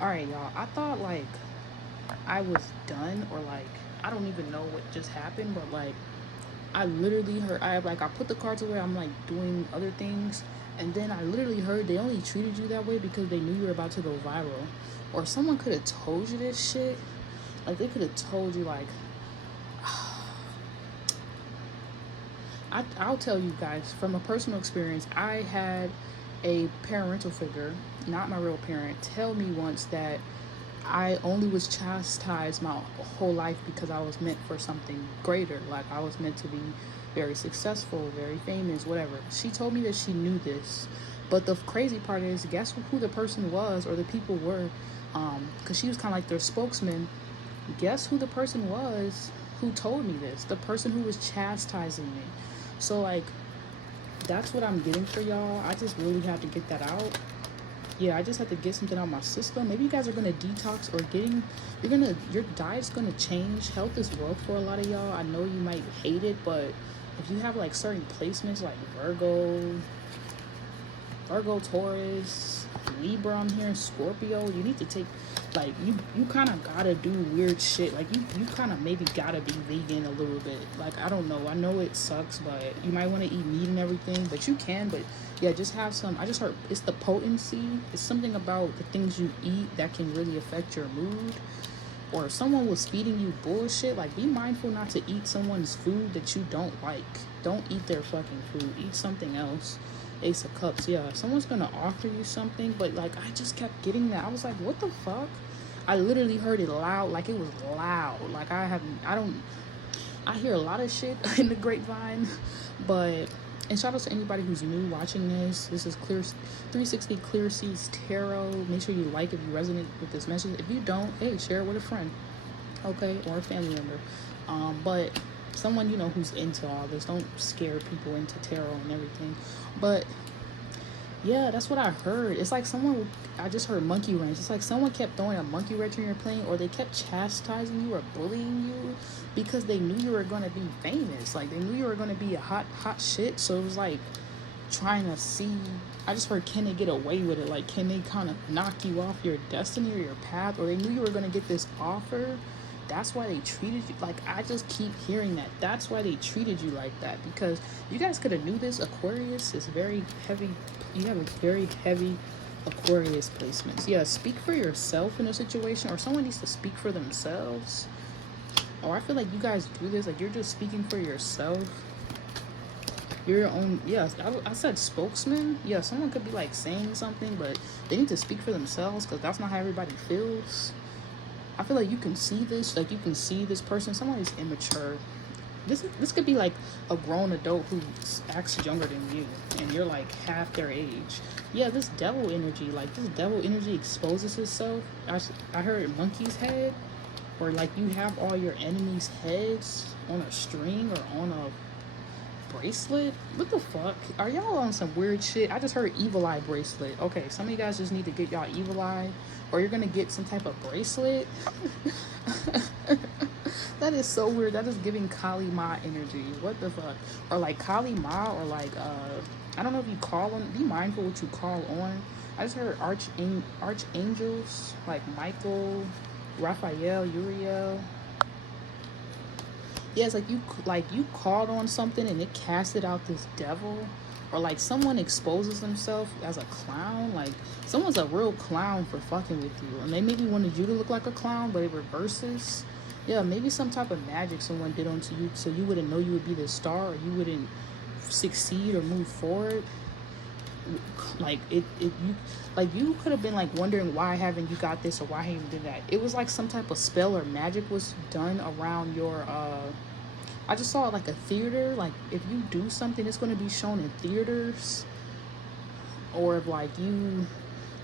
All right, y'all. I thought like I was done, or like I don't even know what just happened, but like I literally heard I put the cards away. I'm like doing other things, and then I literally heard they only treated you that way because they knew you were about to go viral, or someone could have told you this shit. Like they could have told you like I'll tell you guys from a personal experience. I had a parental figure, not my real parent, tell me once that I only was chastised my whole life because I was meant for something greater. Like I was meant to be very successful, very famous, whatever. She told me that she knew this. But the crazy part is, guess who the person was or the people were? Because she was kind of like their spokesman. Guess who the person was who told me this? The person who was chastising me. So, like, that's what I'm getting for y'all. I just really have to get that out. Yeah, I just have to get something out of my system. Maybe you guys are gonna detox or your diet's gonna change. Health is wealth for a lot of y'all. I know you might hate it, but if you have like certain placements like Virgo, Taurus, Libra on here, and Scorpio, you need to take like you kind of gotta do weird shit. Like you kind of maybe gotta be vegan a little bit. Like I don't know. I know it sucks, but you might want to eat meat and everything. But you can. But yeah, just have some. I just heard it's the potency. It's something about the things you eat that can really affect your mood. Or if someone was feeding you bullshit, like be mindful not to eat someone's food that you don't like. Don't eat their fucking food. Eat something else. Ace of Cups, yeah. Someone's gonna offer you something, but like I just kept getting that. I was like, what the fuck? I literally heard it loud, like it was loud. Like I hear a lot of shit in the grapevine, but and shout out to anybody who's new watching this. This is Clear 360 Clear Seas Tarot. Make sure you like if you resonate with this message. If you don't, hey, share it with a friend, okay, or a family member. But someone you know who's into all this. Don't scare people into tarot and everything. But yeah, that's what I heard. It's like I just heard monkey wrench. It's like someone kept throwing a monkey wrench in your plane, or they kept chastising you or bullying you because they knew you were going to be famous. Like they knew you were going to be a hot shit. So it was like trying to see. I just heard, can they get away with it? Like, can they kind of knock you off your destiny or your path? Or they knew you were going to get this offer. That's why they treated you like, I just keep hearing that. That's why they treated you like that, because you guys could have knew this. Aquarius is very heavy. You have a very heavy Aquarius placements. Yeah, speak for yourself in a situation, or someone needs to speak for themselves. Or I feel like you guys do this, like you're just speaking for yourself. You're your own. Yes, I said spokesman. Yeah, someone could be like saying something, but they need to speak for themselves, because that's not how everybody feels. I feel like you can see this, like you can see this person. Somebody's immature. This could be like a grown adult who acts younger than you, and you're like half their age. Yeah, this devil energy, like this devil energy exposes itself. I heard monkey's head, or like you have all your enemies' heads on a string or on a bracelet. What the fuck? Are y'all on some weird shit? I just heard evil eye bracelet. Okay, some of you guys just need to get y'all evil eye, or you're gonna get some type of bracelet. That is so weird. That is giving Kali Ma energy. What the fuck? Or like Kali Ma, or like I don't know if you call on. Be mindful what you call on. I just heard archangels like Michael, Raphael, Uriel. Yeah, it's like you called on something and it casted out this devil, or like someone exposes themselves as a clown. Like someone's a real clown for fucking with you, and they maybe wanted you to look like a clown, but it reverses. Yeah, maybe some type of magic someone did onto you, so you wouldn't know you would be the star, or you wouldn't succeed or move forward. Like you could have been like wondering, why haven't you got this, or why haven't you did that. It was like some type of spell or magic was done around your I just saw like a theater. Like if you do something, it's going to be shown in theaters. Or if like you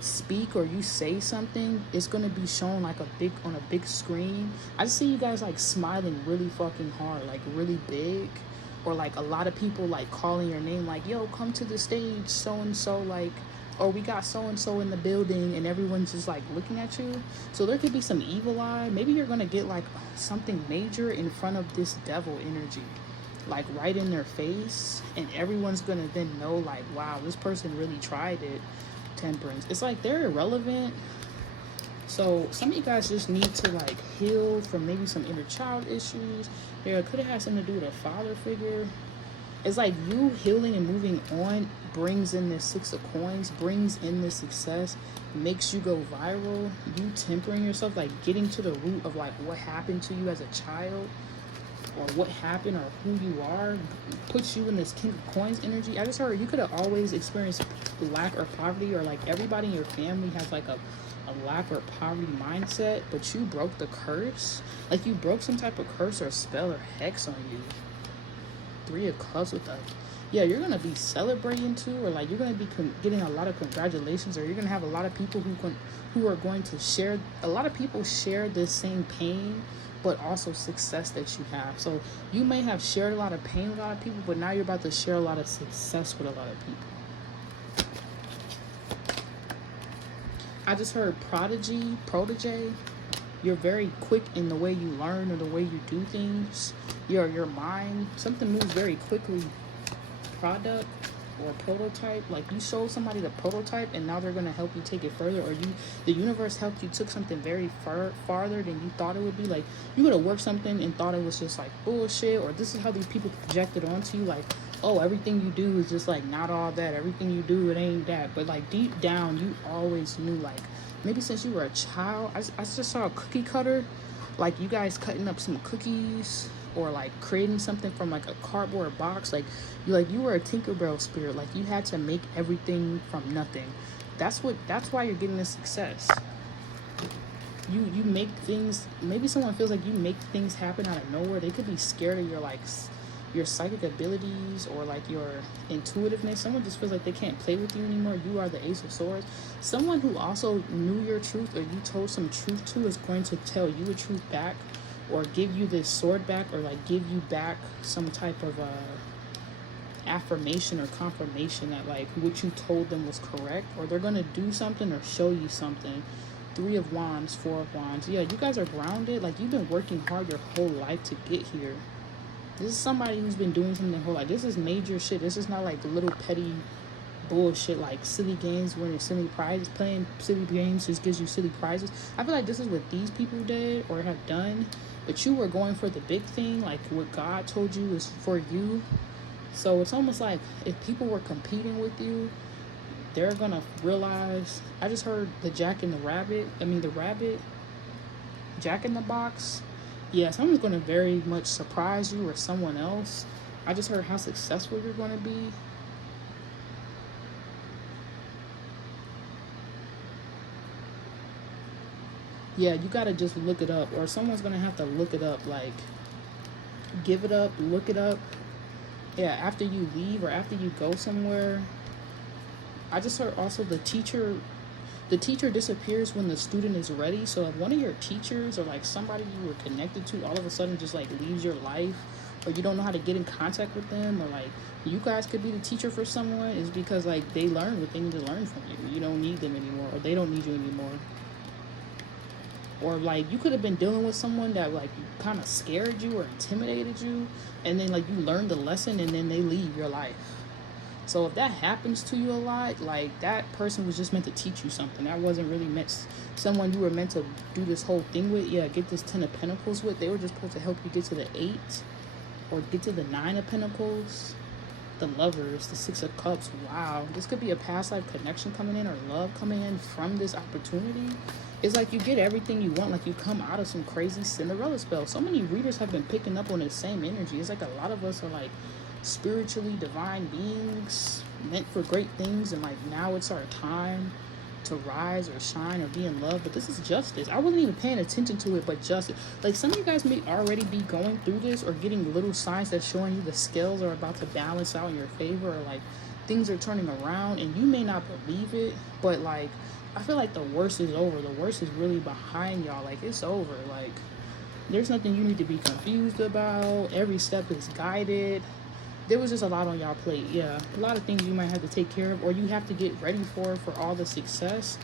speak or you say something, it's going to be shown like on a big screen. I just see you guys like smiling really fucking hard, like really big. Or like a lot of people like calling your name, like, yo, come to the stage, so and so, like, or we got so and so in the building, and everyone's just like looking at you. So there could be some evil eye. Maybe you're gonna get like something major in front of this devil energy, like right in their face, and everyone's gonna then know, like, wow, this person really tried it. Temperance, it's like they're irrelevant. So some of you guys just need to like heal from maybe some inner child issues. Yeah, it could have had something to do with a father figure. It's like you healing and moving on brings in this Six of Coins, brings in this success, makes you go viral. You tempering yourself, like getting to the root of like what happened to you as a child, or what happened, or who you are, puts you in this King of Coins energy. I just heard you could have always experienced lack or poverty, or like everybody in your family has like a lack or poverty mindset, but you broke the curse. Like you broke some type of curse or spell or hex on you. Three of Cups with a, yeah, you're gonna be celebrating too, or like you're gonna be getting a lot of congratulations, or you're gonna have a lot of people who are going to share. A lot of people share this same pain, but also success that you have. So you may have shared a lot of pain with a lot of people, but now you're about to share a lot of success with a lot of people. I just heard protege. You're very quick in the way you learn or the way you do things. Your mind, something moves very quickly. Product or prototype, like you showed somebody the prototype and now they're going to help you take it further, or the universe helped you took something very farther than you thought it would be. Like you could have worked something and thought it was just like bullshit, or this is how these people projected onto you, like, oh, everything you do is just like not all that, everything you do, it ain't that. But like deep down you always knew, like maybe since you were a child. I just saw a cookie cutter, like you guys cutting up some cookies, or like creating something from like a cardboard box. Like you were a Tinkerbell spirit. Like you had to make everything from nothing. That's why you're getting this success. You make things, maybe someone feels like you make things happen out of nowhere. They could be scared of your psychic abilities or like your intuitiveness. Someone just feels like they can't play with you anymore. You are the Ace of Swords. Someone who also knew your truth, or you told some truth to, is going to tell you a truth back, or give you this sword back, or like give you back some type of affirmation or confirmation that like what you told them was correct, or they're gonna do something or show you something. Three of Wands, Four of Wands. Yeah, you guys are grounded. Like you've been working hard your whole life to get here. This is somebody who's been doing something their whole life. This is major shit. This is not like the little petty bullshit, like silly games, winning silly prizes. Playing silly games just gives you silly prizes. I feel like this is what these people did or have done, but you were going for the big thing, like what God told you is for you. So it's almost like if people were competing with you, they're gonna realize. I just heard the rabbit, Jack in the Box. Yeah, someone's gonna very much surprise you, or someone else. I just heard how successful you're gonna be. Yeah, you gotta just look it up, or someone's gonna have to look it up. Like, give it up, look it up. Yeah, after you leave or after you go somewhere. I just heard also the teacher disappears when the student is ready. So if one of your teachers or like somebody you were connected to all of a sudden just like leaves your life, or you don't know how to get in contact with them, or like you guys could be the teacher for someone, is because like they learned what they need to learn from you. You don't need them anymore, or they don't need you anymore. Or like you could have been dealing with someone that like kind of scared you or intimidated you, and then like you learned the lesson and then they leave your life. So if that happens to you a lot, like that person was just meant to teach you something. That wasn't really meant someone you were meant to do this whole thing with. Yeah, get this 10 of Pentacles with. They were just supposed to help you get to the 8 or get to the 9 of Pentacles. The Lovers, the 6 of Cups. Wow, this could be a past life connection coming in, or love coming in from this opportunity. It's like you get everything you want, like you come out of some crazy Cinderella spell. So many readers have been picking up on the same energy. It's like a lot of us are like spiritually divine beings meant for great things, and like now it's our time to rise or shine or be in love. But this is justice. I wasn't even paying attention to it, but justice. Like some of you guys may already be going through this, or getting little signs that's showing you the scales are about to balance out in your favor, or like things are turning around, and you may not believe it, but like I feel like the worst is over. The worst is really behind y'all. Like it's over. Like there's nothing you need to be confused about. Every step is guided. There was just a lot on y'all plate. Yeah, a lot of things you might have to take care of, or you have to get ready for all the success.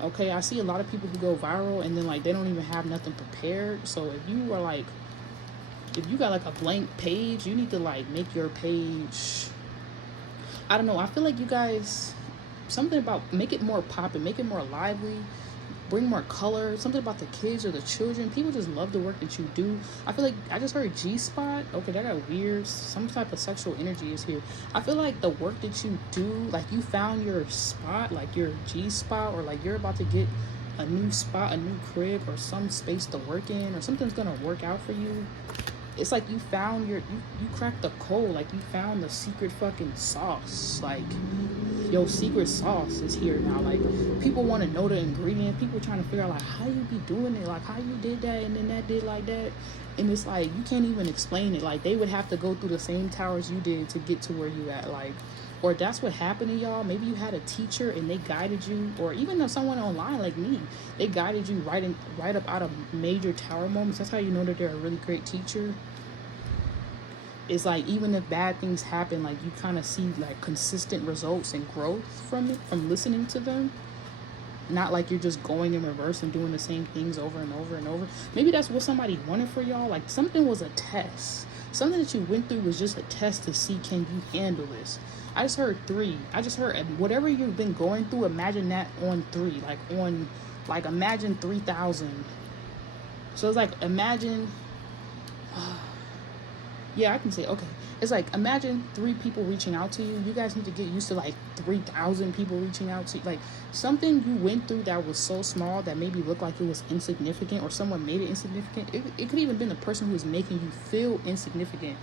Okay, I see a lot of people who go viral and then like they don't even have nothing prepared. So if you got like a blank page, you need to like make your page, I don't know, I feel like you guys, something about, make it more poppin', make it more lively, bring more color, something about the kids or the children. People just love the work that you do. I feel like I just heard G-spot. Okay, that got weird. Some type of sexual energy is here. I feel like the work that you do, like you found your spot, like your G-spot, or like you're about to get a new spot, a new crib, or some space to work in, or something's gonna work out for you. It's like you found you cracked the code, like you found the secret fucking sauce. Like your secret sauce is here now. Like people want to know the ingredient. People trying to figure out like how you be doing it, like how you did that and then that did like that. And it's like you can't even explain it. Like they would have to go through the same towers you did to get to where you at. Like, or that's what happened to y'all. Maybe you had a teacher and they guided you, or even if someone online like me, they guided you right up out of major tower moments. That's how you know that they're a really great teacher. It's like even if bad things happen, like you kind of see like consistent results and growth from it, from listening to them. Not like you're just going in reverse and doing the same things over and over and over. Maybe that's what somebody wanted for y'all. Like something was a test. Something that you went through was just a test to see, can you handle this? I just heard 3. I just heard whatever you've been going through, imagine that on 3. Like imagine 3,000. So it's like imagine, yeah, I can say, okay. It's like imagine 3 people reaching out to you. You guys need to get used to like 3,000 people reaching out to you. Like something you went through that was so small that maybe looked like it was insignificant, or someone made it insignificant. It could even been the person who was making you feel insignificant.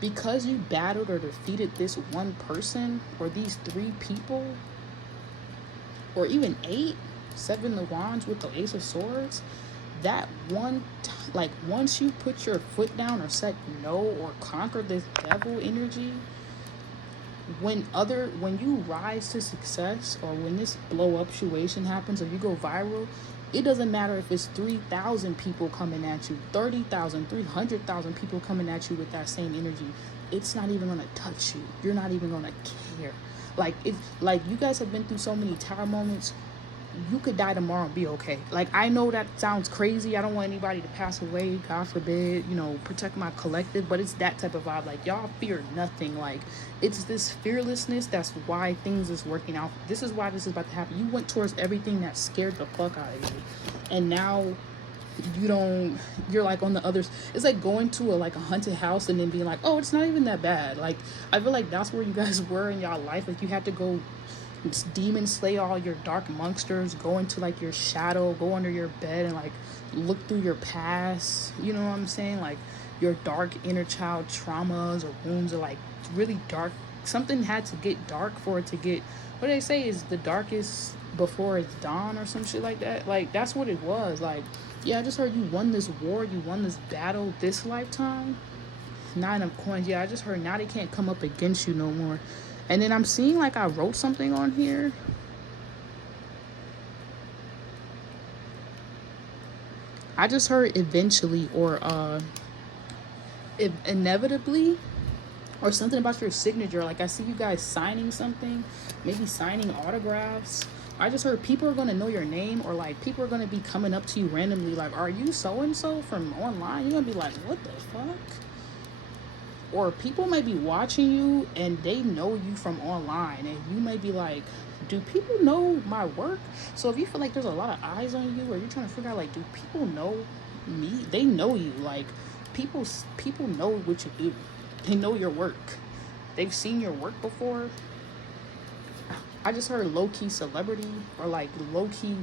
Because you battled or defeated this one person, or these 3 people, or even 8, 7 of wands with the Ace of Swords, that like once you put your foot down or said no or conquer this devil energy, when you rise to success, or when this blow up situation happens, or you go viral, it doesn't matter if it's 3,000 people coming at you, 30,000, 300,000 people coming at you with that same energy. It's not even gonna touch you. You're not even gonna care. Like you guys have been through so many tower moments. You could die tomorrow and be okay. Like I know that sounds crazy. I don't want anybody to pass away, God forbid, protect my collective, but it's that type of vibe. Like y'all fear nothing. Like it's this fearlessness that's why things is working out. This is why this is about to happen. You went towards everything that scared the fuck out of you, and now you're like on the others. It's like going to a haunted house and then being like, oh, it's not even that bad. Like I feel like that's where you guys were in y'all life. Like you had to go demon slay all your dark monsters, go into like your shadow, go under your bed and like look through your past, you know what I'm saying, like your dark inner child traumas or wounds, are like really dark. Something had to get dark for it to get, what they say is the darkest before it's dawn or some shit like that. Like that's what it was. Like yeah, I just heard you won this war, you won this battle this lifetime. 9 of coins. Yeah, I just heard now they can't come up against you no more. And then I'm seeing like I wrote something on here. I just heard eventually, or inevitably, or something about your signature. Like I see you guys signing something, maybe signing autographs. I just heard people are going to know your name, or like people are going to be coming up to you randomly like, are you so and so from online? You're going to be like, what the fuck? Or people may be watching you and they know you from online, and you may be like, do people know my work? So if you feel like there's a lot of eyes on you, or you're trying to figure out like, do people know me? They know you. Like people know what you do. They know your work. They've seen your work before. I just heard low-key celebrity, or like low-key,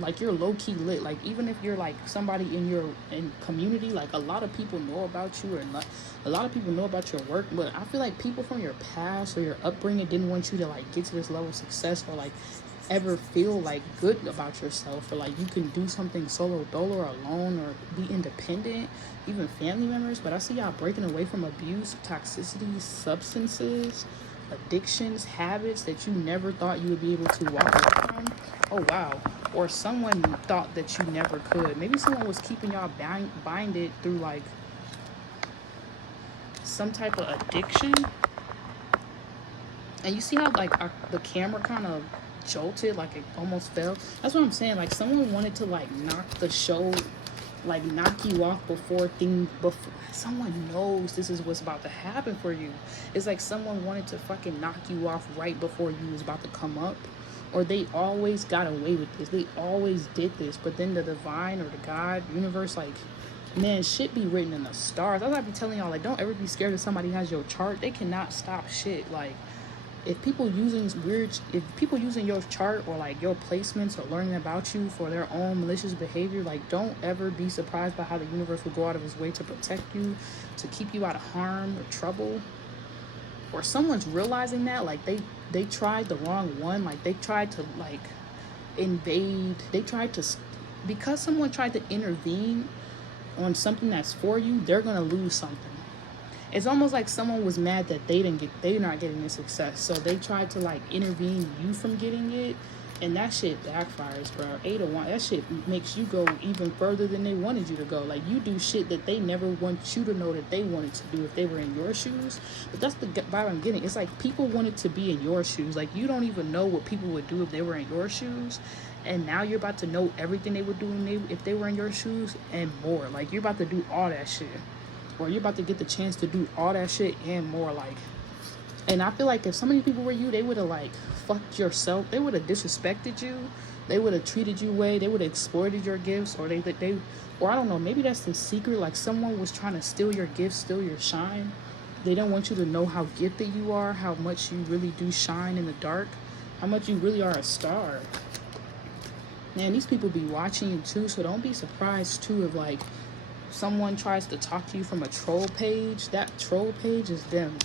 like you're low-key lit. Like even if you're like somebody in community, like a lot of people know about you, or not, a lot of people know about your work. But I feel like people from your past or your upbringing didn't want you to like get to this level of success, or like ever feel like good about yourself, or like you can do something solo dolo or alone, or be independent, even family members. But I see y'all breaking away from abuse, toxicity, substances, addictions, habits that you never thought you would be able to walk away from. Oh wow. Or someone thought that you never could. Maybe someone was keeping y'all binded through like some type of addiction. And you see how like the camera kind of jolted, like it almost fell. That's what I'm saying. Like someone wanted to like knock the show, like knock you off before someone knows this is what's about to happen for you. It's like someone wanted to fucking knock you off right before you was about to come up. or they always got away with this, they always did this. But then the divine or the God, universe, like, man, shit be written in the stars. That's what I be telling y'all, like, don't ever be scared if somebody has your chart. They cannot stop shit. Like, if people using your chart or like your placements or learning about you for their own malicious behavior, like, don't ever be surprised by how the universe will go out of its way to protect you, to keep you out of harm or trouble. Or someone's realizing that, like, they tried the wrong one, like they tried to like invade, they tried to, because someone tried to intervene on something that's for you, they're gonna lose something. It's almost like someone was mad that they're not getting the success, so they tried to like intervene you from getting it, and that shit backfires, bro. 8 to 1, that shit makes you go even further than they wanted you to go. Like, you do shit that they never want you to know that they wanted to do if they were in your shoes. But that's the vibe I'm getting. It's like people wanted to be in your shoes. Like, you don't even know what people would do if they were in your shoes, and now you're about to know everything they would do if they were in your shoes and more. Like, you're about to do all that shit, or you're about to get the chance to do all that shit and more. Like, and I feel like if so many people were you, they would have like fucked yourself. They would have disrespected you. They would have treated you way. They would have exploited your gifts, or or I don't know. Maybe that's the secret. Like, someone was trying to steal your gifts, steal your shine. They don't want you to know how gifted you are, how much you really do shine in the dark, how much you really are a star. Man, these people be watching you too, so don't be surprised too if like someone tries to talk to you from a troll page. That troll page is them.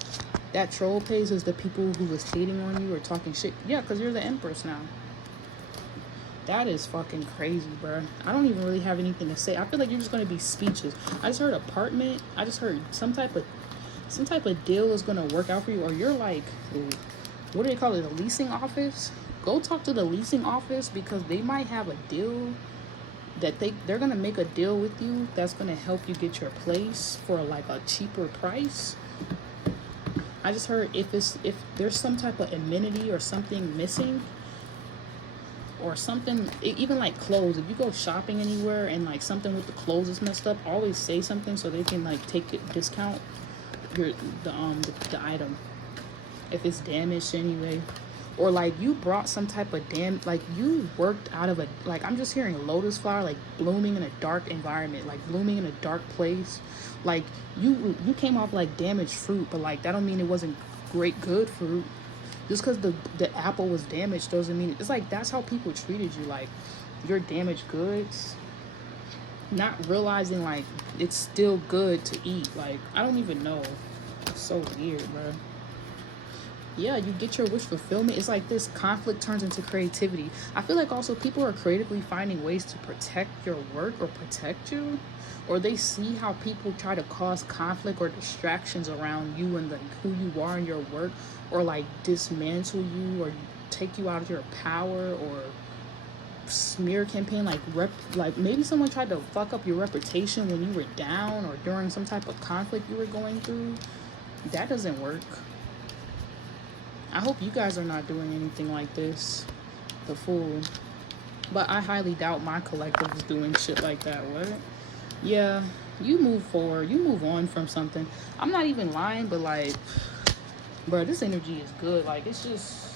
That troll page is the people who was hating on you or talking shit. Yeah, because you're the Empress now. That is fucking crazy, bro. I don't even really have anything to say. I feel like you're just gonna be speechless. I just heard apartment. I just heard some type of deal is gonna work out for you, or you're like, what do they call it? A leasing office. Go talk to the leasing office, because they might have a deal that they're gonna make a deal with you that's gonna help you get your place for like a cheaper price. I just heard if there's some type of amenity or something missing, or something, even like clothes. If you go shopping anywhere and like something with the clothes is messed up, always say something so they can like take a discount the item if it's damaged anyway. Or like you brought some type of like you worked out of like, I'm just hearing lotus flower, like blooming in a dark environment, like blooming in a dark place. Like you came off like damaged fruit, but like that don't mean it wasn't good fruit. Just because the apple was damaged doesn't mean it's like that's how people treated you, like you're damaged goods, not realizing like it's still good to eat. Like, I don't even know. It's so weird, bro. Yeah, you get your wish fulfillment. It's like this conflict turns into creativity. I feel like also people are creatively finding ways to protect your work or protect you, or they see how people try to cause conflict or distractions around you and who you are in your work, or like dismantle you or take you out of your power, or smear campaign, like maybe someone tried to fuck up your reputation when you were down or during some type of conflict you were going through. That doesn't work. I hope you guys are not doing anything like this, the Fool. But I highly doubt my collective is doing shit like that. What? Yeah, you move forward. You move on from something. I'm not even lying, but like, bro, this energy is good. Like, it's just,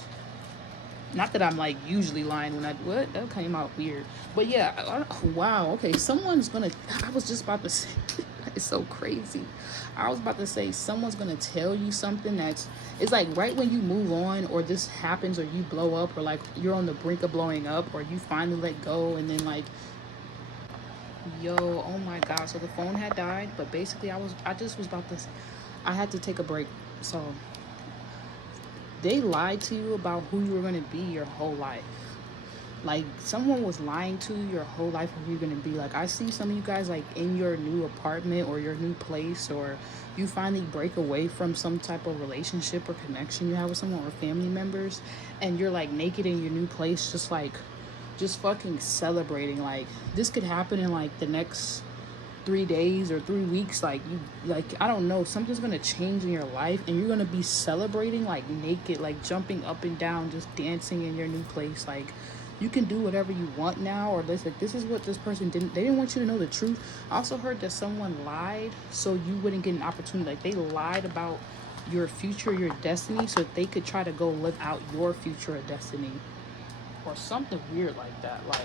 not that I'm like usually lying when what? That came out weird. But yeah, wow, okay, someone's gonna, I was just about to say, it's so crazy. I was about to say someone's gonna tell you something it's like right when you move on, or this happens, or you blow up, or like you're on the brink of blowing up, or you finally let go, and then like, yo, oh my god, so the phone had died, but basically I just was about to, I had to take a break. So they lied to you about who you were gonna be your whole life. Like, someone was lying to you your whole life of who you're gonna be. Like, I see some of you guys like in your new apartment or your new place, or you finally break away from some type of relationship or connection you have with someone or family members, and you're like naked in your new place, just fucking celebrating. Like, this could happen in like the next 3 days or 3 weeks. Like, you, like, I don't know, something's gonna change in your life, and you're gonna be celebrating like naked, like jumping up and down, just dancing in your new place. Like, you can do whatever you want now, or this is what this person didn't, they didn't want you to know the truth. I also heard that someone lied so you wouldn't get an opportunity. Like, they lied about your future, your destiny, so that they could try to go live out your future or destiny. or something weird like that. Like,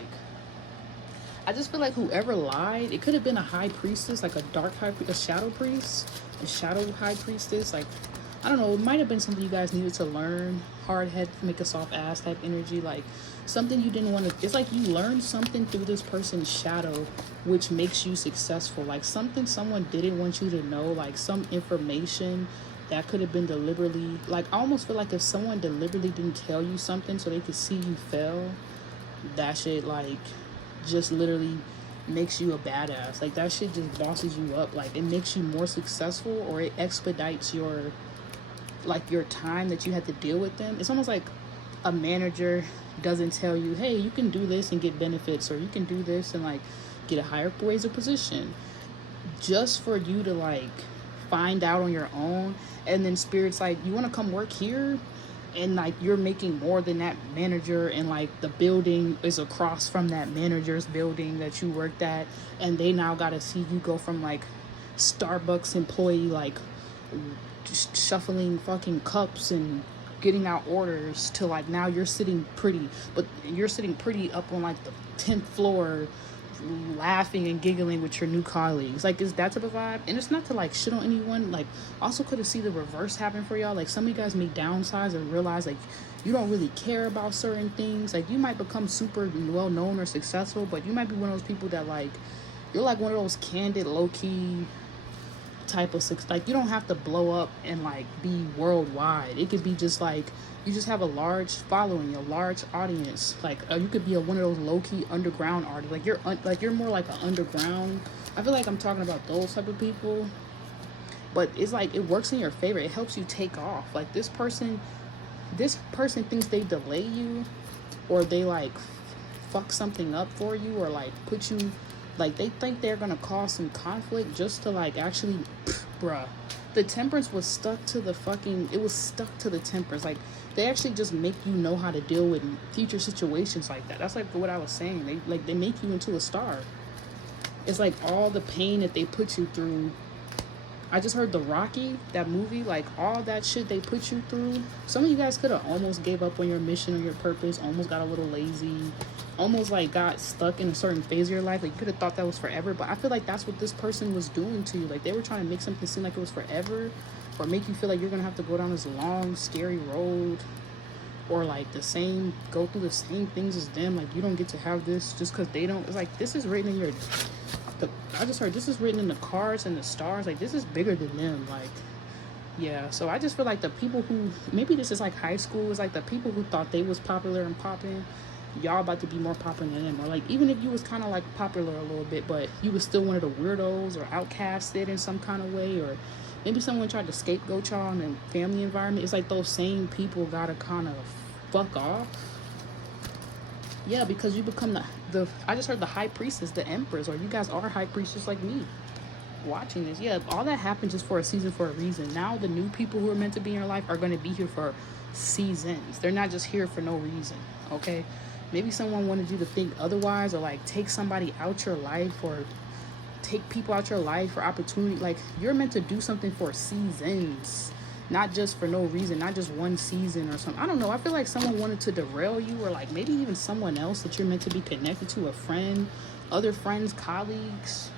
I just feel like whoever lied, it could have been a high priestess, like a dark high, a shadow priest, a shadow high priestess. Like, I don't know, it might have been something you guys needed to learn. Hard head, make a soft ass type energy. Like, something you didn't want to, it's like you learned something through this person's shadow, which makes you successful. Like, something someone didn't want you to know, like some information that could have been deliberately, like, I almost feel like if someone deliberately didn't tell you something so they could see you fail, that shit, like, just literally makes you a badass. Like, that shit just bosses you up. Like, it makes you more successful, or it expedites your, like, your time that you had to deal with them. It's almost like a manager doesn't tell you, hey, you can do this and get benefits, or you can do this and like get a higher raise of position, just for you to like find out on your own. And then spirit's like, you want to come work here, and like you're making more than that manager, and like the building is across from that manager's building that you worked at, and they now got to see you go from like Starbucks employee, like just shuffling fucking cups and getting out orders, to like now you're sitting pretty, but you're sitting pretty up on like the 10th floor laughing and giggling with your new colleagues. Like, is that type of vibe. And it's not to like shit on anyone. Like, also could have seen the reverse happen for y'all. Like, some of you guys may downsize and realize like you don't really care about certain things. Like, you might become super well known or successful, but you might be one of those people that like, you're like one of those candid, low-key type of success. Like, you don't have to blow up and like be worldwide. It could be just like you just have a large following, a large audience. Like, you could be one of those low-key underground artists. Like, you're more like an underground. I feel like I'm talking about those type of people, but it's like it works in your favor. It helps you take off. Like, this person thinks they delay you, or they like fuck something up for you, or like put you, like, they think they're gonna cause some conflict just to like actually, bruh, the temperance was stuck to the fucking, it was stuck to the temperance. Like, they actually just make you know how to deal with future situations like that. That's like what I was saying. They make you into a star. It's like all the pain that they put you through. I just heard the Rocky, that movie, like all that shit they put you through. Some of you guys could have almost gave up on your mission or your purpose, almost got a little lazy, almost like got stuck in a certain phase of your life. Like, you could have thought that was forever, but I feel like that's what this person was doing to you. Like, they were trying to make something seem like it was forever, or make you feel like you're gonna have to go down this long, scary road, or like go through the same things as them. Like, you don't get to have this just because they don't. It's like, this is written in your, I just heard this is written in the cards and the stars. Like, this is bigger than them. Like, yeah. So I just feel like the people who, maybe this is like high school, is like the people who thought they was popular and popping, y'all about to be more popular than them. Or like, even if you was kind of like popular a little bit, but you was still one of the weirdos or outcasted in some kind of way, or maybe someone tried to scapegoat y'all in a family environment. It's like those same people gotta kind of fuck off. Yeah, because you become the I just heard the high priestess, the empress, or you guys are high priestess like me watching this. Yeah, all that happened just for a season, for a reason. Now the new people who are meant to be in your life are going to be here for seasons. They're not just here for no reason, okay? Maybe someone wanted you to think otherwise, or like take somebody out your life, or take people out your life for opportunity. Like, you're meant to do something for seasons, not just for no reason, not just one season or something. I don't know. I feel like someone wanted to derail you, or like maybe even someone else that you're meant to be connected to, a friend, other friends, colleagues.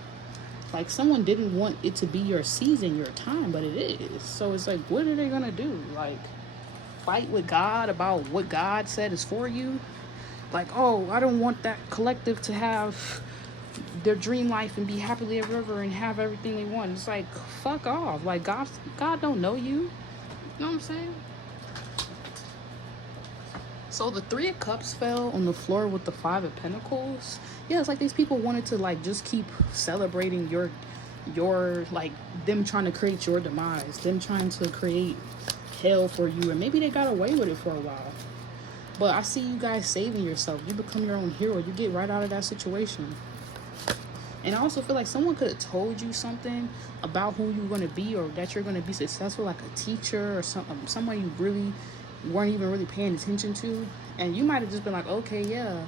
Like, someone didn't want it to be your season, your time, but it is. So it's like, what are they gonna do? Like, fight with God about what God said is for you? Like, oh, I don't want that collective to have their dream life and be happily ever after and have everything they want. It's like, fuck off. Like, God don't know you. You know what I'm saying? So the 3 of Cups fell on the floor with the 5 of Pentacles. Yeah, it's like these people wanted to like just keep celebrating your like them trying to create your demise, them trying to create hell for you, and maybe they got away with it for a while. But I see you guys saving yourself. You become your own hero. You get right out of that situation. And I also feel like someone could have told you something about who you're going to be, or that you're going to be successful, like a teacher or someone you really weren't even really paying attention to. And you might have just been like, okay, yeah.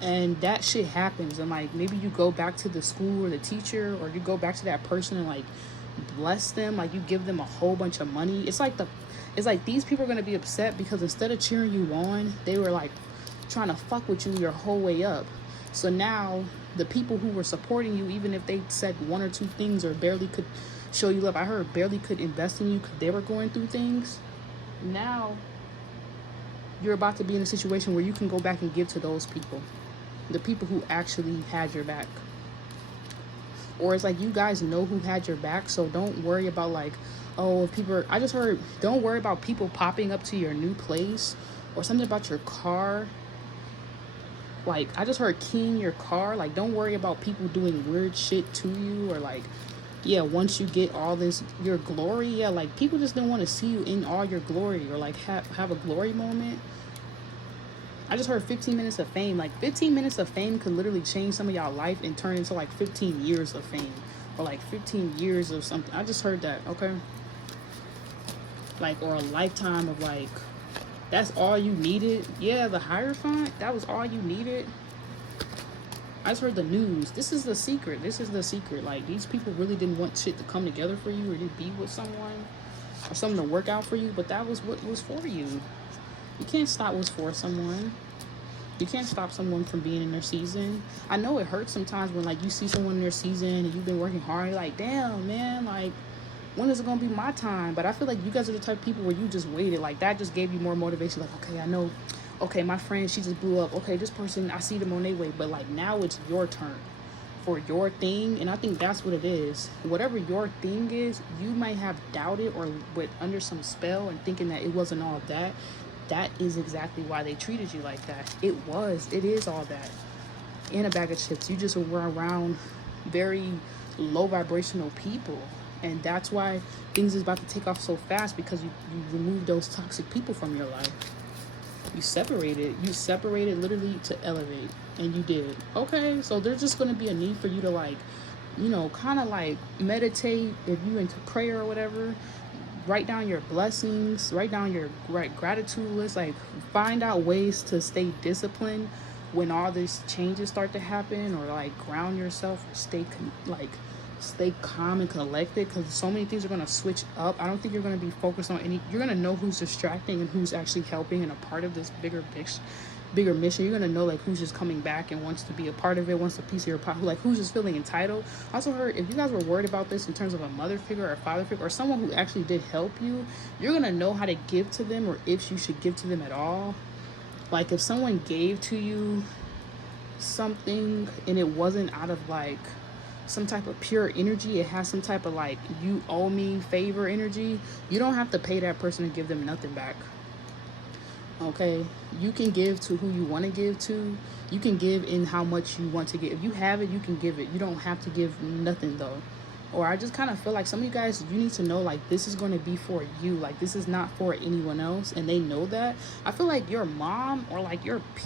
And that shit happens. And like, maybe you go back to the school or the teacher, or you go back to that person and like bless them. Like, you give them a whole bunch of money. It's like these people are going to be upset because instead of cheering you on, they were like trying to fuck with you your whole way up. So now the people who were supporting you, even if they said one or two things or barely could show you love, I heard barely could invest in you because they were going through things. Now you're about to be in a situation where you can go back and give to those people, the people who actually had your back. Or it's like you guys know who had your back, so don't worry about like, oh, if people are, I just heard, don't worry about people popping up to your new place or something about your car. Like, I just heard keying your car. Like, don't worry about people doing weird shit to you, or like, yeah, once you get all this, your glory, yeah, like people just don't want to see you in all your glory, or like have a glory moment. I just heard 15 minutes of fame. Like 15 minutes of fame could literally change some of y'all life and turn into like 15 years of fame, or like 15 years of something. I just heard that, okay? Like, or a lifetime of like, that's all you needed. Yeah, the Hierophant, that was all you needed. I just heard the news. This is the secret. This is the secret. Like, these people really didn't want shit to come together for you, or to be with someone, or something to work out for you, but that was what was for you. You can't stop what's for someone. You can't stop someone from being in their season. I know it hurts sometimes when like you see someone in their season and you've been working hard. You're like, damn, man, like, when is it gonna be my time? But I feel like you guys are the type of people where you just waited. Like, that just gave you more motivation. Like, okay, I know, okay, my friend, she just blew up. Okay, this person, I see them on their way. But like, now it's your turn for your thing. And I think that's what it is. Whatever your thing is, you might have doubted or went under some spell and thinking that it wasn't all that. That is exactly why they treated you like that. It is all that. In a bag of chips. You just were around very low vibrational people. And that's why things is about to take off so fast, because you removed those toxic people from your life. You separated literally to elevate. And you did. Okay, so there's just going to be a need for you to like, you know, kind of like meditate. If you into prayer or whatever, write down your blessings, write down your gratitude list, like find out ways to stay disciplined when all these changes start to happen, or like ground yourself, or stay calm and collected, because so many things are going to switch up. I don't think you're going to be focused on any, you're going to know who's distracting and who's actually helping and a part of this bigger mission. You're going to know like who's just coming back and wants to be a part of it, wants a piece of your pie, like who's just feeling entitled. I also heard, if you guys were worried about this in terms of a mother figure or a father figure or someone who actually did help you, you're going to know how to give to them, or if you should give to them at all. Like if someone gave to you something and it wasn't out of like some type of pure energy, it has some type of like you owe me favor energy, you don't have to pay that person and give them nothing back. Okay, you can give to who you want to give to. You can give in how much you want to give. If you have it, you can give it. You don't have to give nothing though. Or I just kind of feel like some of you guys, you need to know like this is going to be for you. Like this is not for anyone else, and they know that. I feel like your mom or like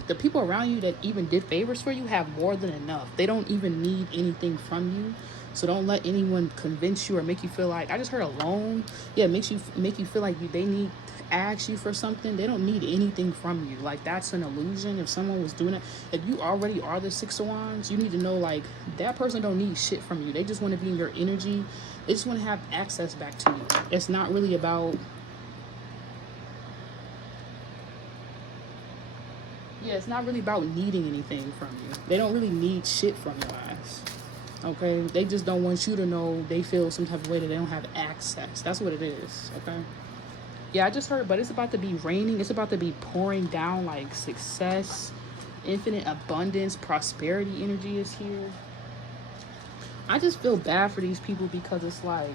the people around you that even did favors for you have more than enough. They don't even need anything from you. So don't let anyone convince you or make you feel like, I just heard alone. Yeah, it make you feel like they need ask you for something. They don't need anything from you. Like that's an illusion. If someone was doing it, if you already are the Six of Wands, you need to know like that person don't need shit from you. They just want to be in your energy. They just want to have access back to you. It's not really about, yeah, it's not really about needing anything from you. They don't really need shit from your ass. Okay, they just don't want you to know they feel some type of way that they don't have access. That's what it is. Okay. Yeah, I just heard, but it's about to be raining. It's about to be pouring down like success, infinite abundance, prosperity energy is here. I just feel bad for these people, because it's like,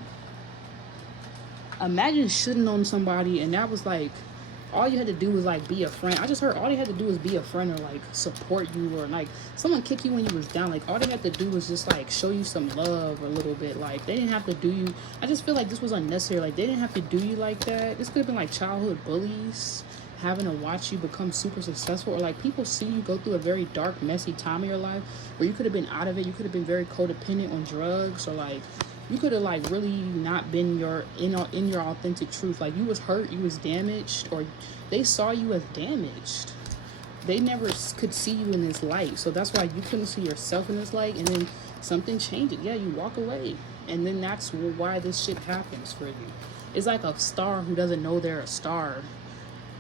imagine shitting on somebody and that was like, all you had to do was like be a friend. I just heard all they had to do was be a friend, or like support you, or like someone kick you when you was down. Like all they had to do was just like show you some love a little bit. Like they didn't have to do you. I just feel like this was unnecessary. Like they didn't have to do you like that. This could have been like childhood bullies having to watch you become super successful, or like people see you go through a very dark, messy time in your life where you could have been out of it. You could have been very codependent on drugs, or like you could have like really not been in your authentic truth. Like you was hurt, you was damaged, or they saw you as damaged. They never could see you in this light. So that's why you couldn't see yourself in this light. And then something changed it. Yeah, you walk away. And then that's why this shit happens for you. It's like a star who doesn't know they're a star.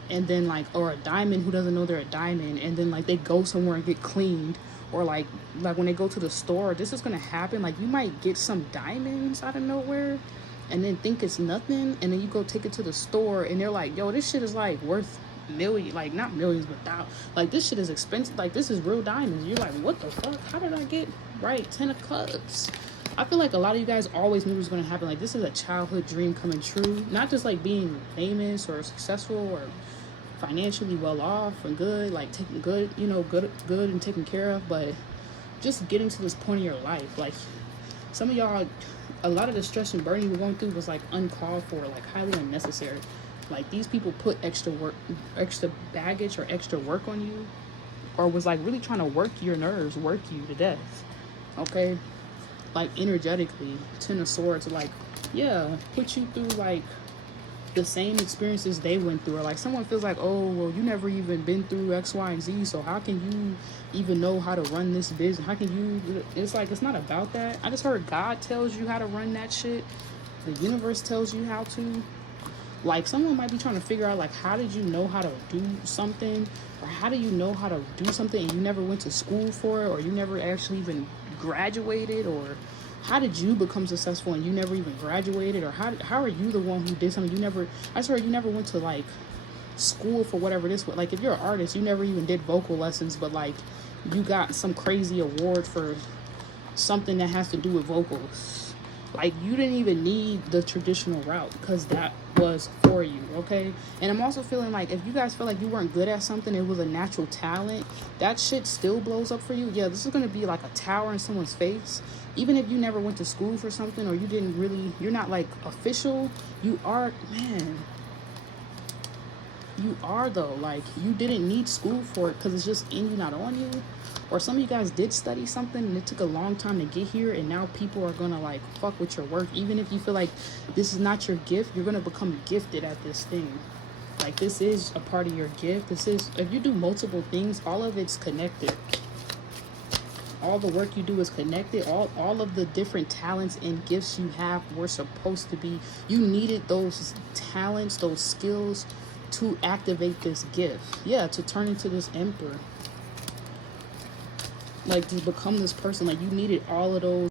and then like, or a diamond who doesn't know they're a diamond, and then like they go somewhere and get cleaned, or like when they go to the store, this is gonna happen. Like you might get some diamonds out of nowhere and then think it's nothing, and then you go take it to the store and they're like, yo, this shit is like worth million, like not millions but like this shit is expensive, like this is real diamonds. You're like, what the fuck, how did I get right 10 of cups? I feel like a lot of you guys always knew it was going to happen. Like this is a childhood dream coming true, not just like being famous or successful or financially well off and good, like taking good, you know, good and taken care of, but just getting to this point in your life. Like some of y'all, a lot of the stress and burden you were going through was like uncalled for, like highly unnecessary. Like these people put extra work, extra baggage or extra work on you, or was like really trying to work your nerves, work you to death. Okay, like energetically, 10 of swords, like yeah, put you through like the same experiences they went through. Or like someone feels like, oh well, you never even been through X, Y, and Z, so how can you even know how to run this business? How can you? It's like, it's not about that. I just heard God tells you how to run that shit. The universe tells you how to. Like someone might be trying to figure out like, how did you know how to do something, or how do you know how to do something and you never went to school for it, or you never actually even graduated, or how did you become successful and you never even graduated, or how are you the one who did something you never? I swear you never went to like school for whatever this was. Like if you're an artist, you never even did vocal lessons, but like you got some crazy award for something that has to do with vocals. Like you didn't even need the traditional route because that was for you, okay? And I'm also feeling like if you guys feel like you weren't good at something, it was a natural talent, that shit still blows up for you. Yeah, this is going to be like a tower in someone's face. Even if you never went to school for something, or you didn't really, you're not like official, you are, man, you are though. Like you didn't need school for it because it's just in you, not on you. Or some of you guys did study something and it took a long time to get here, and now people are gonna like fuck with your work. Even if you feel like this is not your gift, you're gonna become gifted at this thing. Like this is a part of your gift. This is, if you do multiple things, all of it's connected. All the work you do is connected. All of the different talents and gifts you have were supposed to be, you needed those talents, those skills to activate this gift. Yeah, to turn into this emperor. Like to become this person. Like you needed all of those